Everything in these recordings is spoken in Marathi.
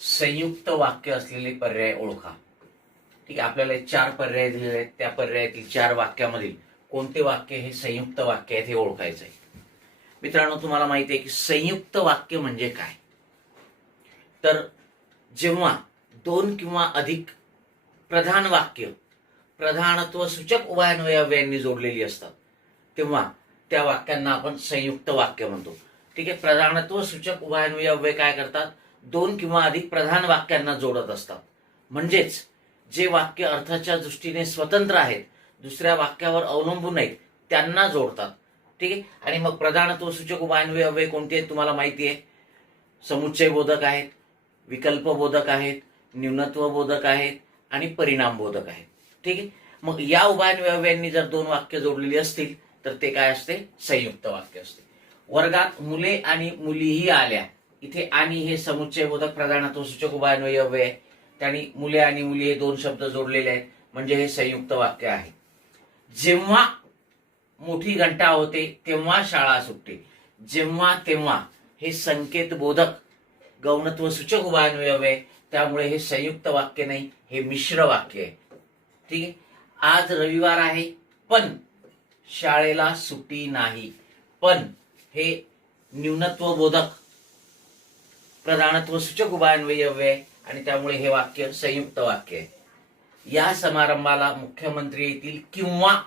संयुक्त वाक्य असलेले पर्याय ओळखा. ठीक आहे आपल्याला चार पर्याय दिलेले आहेत. त्या पर्यायातील चार वाक्यामधील कोणते वाक्य हे संयुक्त वाक्य आहेत हे ओळखायचं आहे. मित्रांनो तुम्हाला माहिती आहे की संयुक्त वाक्य म्हणजे काय? तर जेव्हा दोन किंवा अधिक प्रधान वाक्य प्रधानत्व सूचक उभयान्वयाव्यांनी जोडलेली असतात तेव्हा त्या वाक्यांना आपण संयुक्त वाक्य म्हणतो. ठीक आहे प्रधानत्व सूचक उभयान्वयव्यय काय करतात? दोन किंवा अधिक प्रधान वाक्यांना जोडत असतात. म्हणजेच जे वाक्य अर्थाच्या दृष्टीने स्वतंत्र आहेत दुसऱ्या वाक्यावर अवलंबून आहेत त्यांना जोडतात. ठीक आहे? आणि मग प्रधानत्व सूचक उभयान्वयव्यय कोणते आहेत तुम्हाला माहिती आहे? समुच्चय बोधक आहेत विकल्प बोधक आहेत न्यूनत्व बोधक आहेत आणि परिणाम बोधक आहेत. ठीक आहे? मग या उभयान्वयांनी जर दोन वाक्य जोडलेली असतील तर ते काय असते? संयुक्त वाक्य असते. वर्गात मुले आणि मुलीही आल्या. इथे आणि हे समुच्चय बोधक प्रधानत्व सूचक उभयान्वयव्य आहे. त्यांनी मुले आणि मुली हे दोन शब्द जोडलेले आहेत. म्हणजे हे संयुक्त वाक्य आहे. जेव्हा मोठी घंटा होते तेव्हा शाळा सुटते. जेव्हा तेव्हा हे संकेत बोधक गौणत्व सूचक उभयान्वयव्य आहे. त्यामुळे हे संयुक्त वाक्य नाही हे मिश्र वाक्य आहे. ठीक आहे? आज रविवार आहे पण शाळेला सुट्टी नाही. पण हे न्यूनत्व बोधक प्रधानत्व सूचक उभयान्वयव्य आहे आणि त्यामुळे हे वाक्य संयुक्त वाक्य आहे. या समारंभाला मुख्यमंत्री येतील किंवा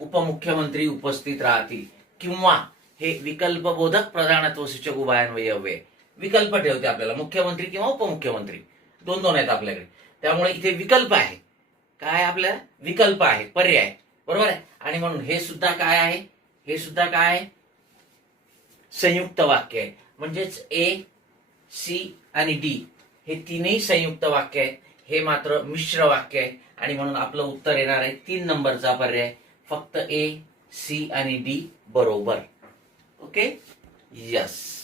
उपमुख्यमंत्री उपस्थित राहतील किंवा हे विकल्प बोधक प्रधानत्व सूचक उभयान्वयव्य आहे. विकल्प ठेवते आपल्याला मुख्यमंत्री किंवा उपमुख्यमंत्री. दोन दोन आहेत आपल्याकडे. त्यामुळे इथे विकल्प आहे. काय आपल्या? विकल्प आहे पर्याय. बरोबर आहे? आणि म्हणून हे सुद्धा काय आहे? हे सुद्धा काय आहे? संयुक्त वाक्य आहे. म्हणजेच ए सी आणि डी. हे तीनही संयुक्त वाक्य आहे हे मात्र मिश्र वाक्य आहे. आणि म्हणून आपलं उत्तर येणार आहे तीन नंबरचा पर्याय. फक्त ए सी आणि डी बरोबर. ओके? यस